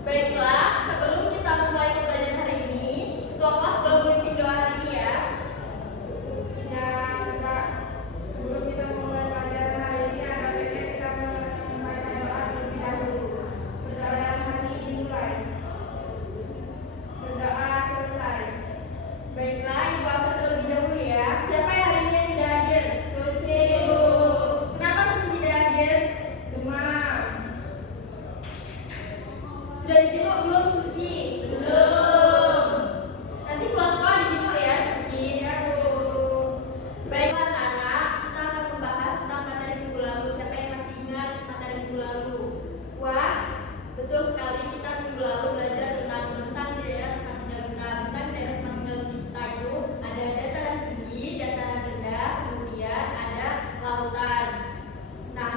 Baiklah, sebelum kita mulai pembelajaran hari ini, Ketua kelas boleh memimpin doa hari ini ya. Siap, Kak. Sebelum kita mulai pelajaran hari ini, ada baiknya kita membaca doa terlebih dahulu. Berdoa dalam hati dimulai. Berdoa selesai. Baiklah, Ibu absen terlebih dahulu ya. Siapa yang hari ini yang tidak hadir? Cuci. Kenapa sampai tidak hadir? Demam. Sudah dijenguk belum Suci? Belum. Nanti pulang sekolah dijenguk ya Suci. Iya, Bu. Baiklah anak-anak, kita akan membahas tentang materi minggu lalu. Siapa yang masih ingat materi minggu lalu? Wah, betul sekali, kita minggu lalu belajar tentang di daerah tempat tinggal kita. Bentang di daerah tempat tinggal kita itu ada dataran tinggi, dataran rendah, kemudian ada lautan. Nah,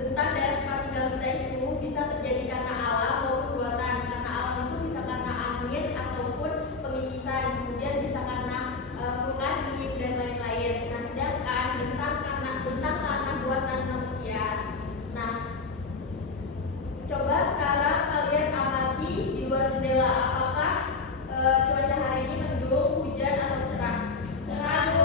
bentang daerah tempat tinggal kita itu bisa terjadi karena alam maupun buatan. Karena alam itu bisa karena angin ataupun pengikisan, kemudian bisa karena vulkanik dan lain-lain. Nah, sedangkan bentang karena buatan manusia. Nah, coba sekarang kalian amati di luar jendela, apakah cuaca hari ini mendung, hujan atau cerah? Cerah, Bu.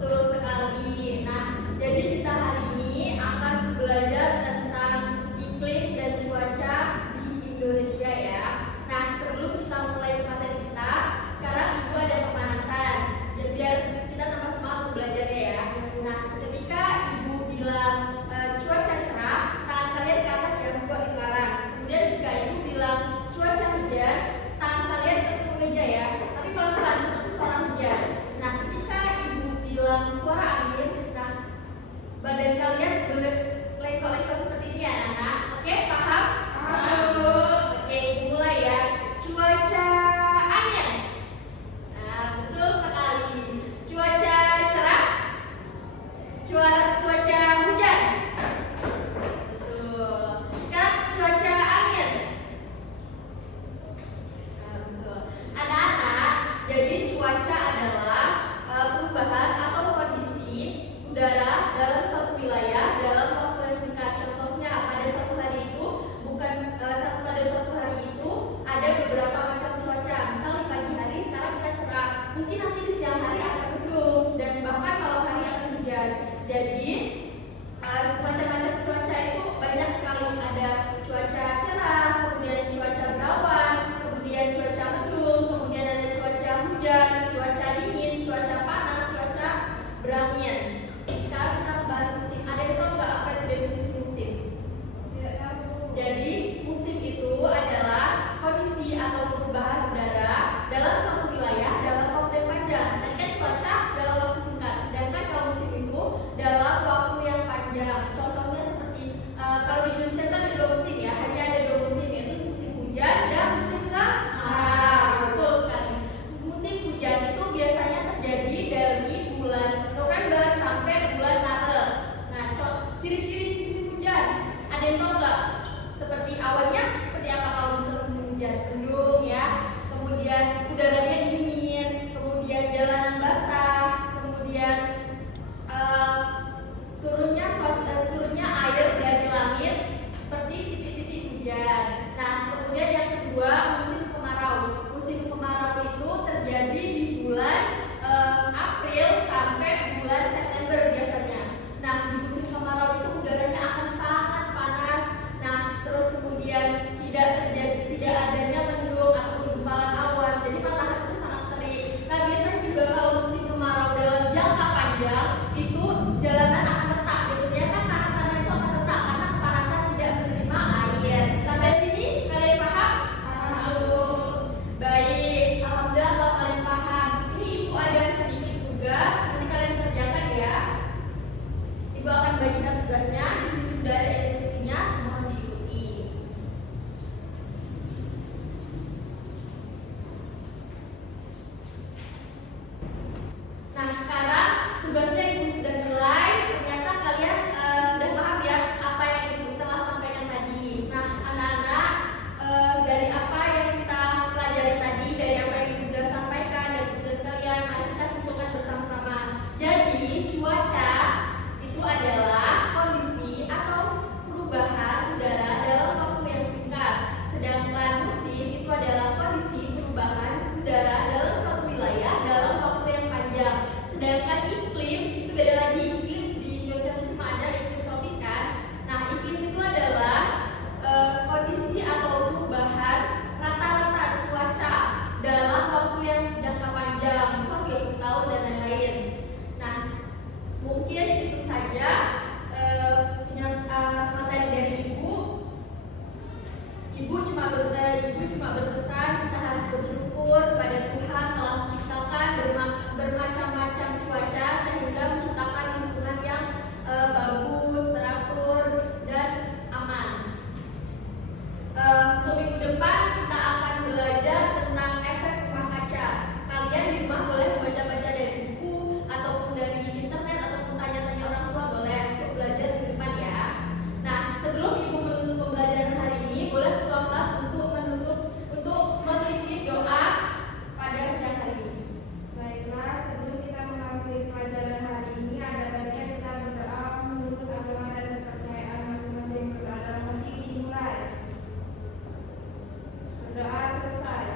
Betul sekali. Nah, jadi kita hari ini akan belajar tentang iklim dan cuaca di Indonesia ya. Nah, sebelum kita mulai materi kita, sekarang Ibu ada pemanasan. Ya, biar kita tambah semangat belajarnya ya. Nah, ketika Ibu bilang cuaca cerah, tangan kalian ke atas ya, membuat lingkaran. Kemudian jika Ibu bilang cuaca hujan, tangan kalian ke meja ya. Tapi pelan-pelan seperti suara hujan. Nah, ketika Ibu bilang suara angin, nah badan kalian berlengkok-lengkok seperti ini ya anak-anak. Oke, paham? Paham. Oke, Ibu mulai ya. Cuaca angin. Nah, betul sekali. Cuaca cerah. Cuaca hujan. Betul. Sekarang cuaca angin. Nah, betul. Anak-anak, jadi cuaca adalah perubahan atau kondisi udara dalam suatu wilayah dalam waktu yang singkat. Contohnya pada suatu hari itu ada beberapa macam cuaca. Misal di pagi hari sekarang kita cerah, mungkin nanti di siang hari akan mendung dan bahkan malam hari akan hujan. Jadi macam-macam cuaca itu banyak sekali. Ada cuaca cerah, kemudian cuaca berawan, kemudian cuaca mendung, kemudian ada cuaca hujan, cuaca dingin, cuaca panas, cuaca berangin. Sekarang kita bahas musim. Ada yang tahu nggak apa itu definisi musim? Tidak tahu. Jadi musim itu adalah kondisi atau perubahan udara dalam suatu wilayah dalam waktu yang panjang. Nah, kan cuaca dalam waktu singkat. Sedangkan kalau musim itu dalam waktu yang panjang. Contohnya seperti kalau di Indonesia itu ada dua musim ya, hanya ada dua musim, yaitu musim hujan dan musim kemarau. Betul sekali. Musim hujan itu biasanya terjadi dari bulan November sampai bulan Maret. Nah, ciri-ciri musim hujan ada yang tahu nggak? Seperti awannya seperti apa kalau misalnya musim hujan? Mendung ya, kemudian udaranya dingin, kemudian jalanan basah, kemudian turunnya air dari langit seperti titik-titik hujan. Nah, kemudian yang kedua musim kemarau. Musim kemarau itu terjadi di bulan April sampai bulan September biasanya. Nah, di musim kemarau itu udaranya akan sangat panas. Nah, terus kemudian tidak adanya mendung atau gumpalan awan. Jadi matahari itu sangat terik. Nah, biasanya juga kalau musim kemarau dalam jangka panjang itu jalanan akan retak. Biasanya kan tanah-tanah itu akan retak karena kepanasan tidak menerima air. Sampai sini kalian paham? Paham. Ibu cuma berpesan kita harus bersyukur kepada Tuhan telah menciptakan bermacam-macam cuaca sehingga menciptakan lingkungan yang bagus, teratur, dan aman. Untuk minggu depan kita akan belajar tentang efek rumah kaca. Kalian di rumah boleh baca-baca dari buku ataupun dari internet ataupun tanya-tanya orang tua, boleh untuk belajar minggu depan ya. Nah, sebelum ibu menutup pembelajaran hari ini, boleh ketua kelas untuk memimpin doa pada siang hari ini. Baiklah, sebelum kita mengakhiri pelajaran hari ini, ada baiknya kita berdoa menurut agama dan kepercayaan masing-masing. Berdoa dalam hati dimulai. Berdoa selesai.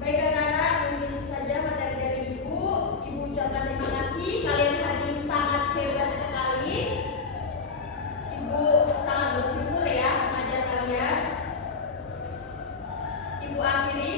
Baik anak-anak, mungkin itu saja materi dari ibu. Ibu ucapkan terima kasih. Kalian hari ini sangat hebat sekali. Ibu sangat bersyukur ya mengajar kalian. Ibu akhiri